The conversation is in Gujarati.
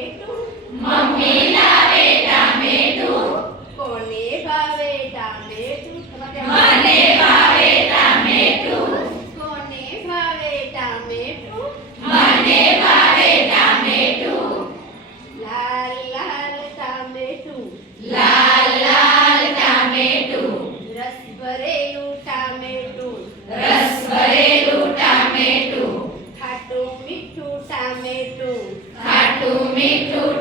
ટામેટું મમ્મી લાવે ટામેટું કોને ભાવે ટામેટું મને ભાવે ટામેટું કોને ભાવે ટામેટું મને ભાવે ટામેટું લાલ લાલ ટામેટું લાલ લાલ ટામેટું રસ ભરેલું ટામેટું to me to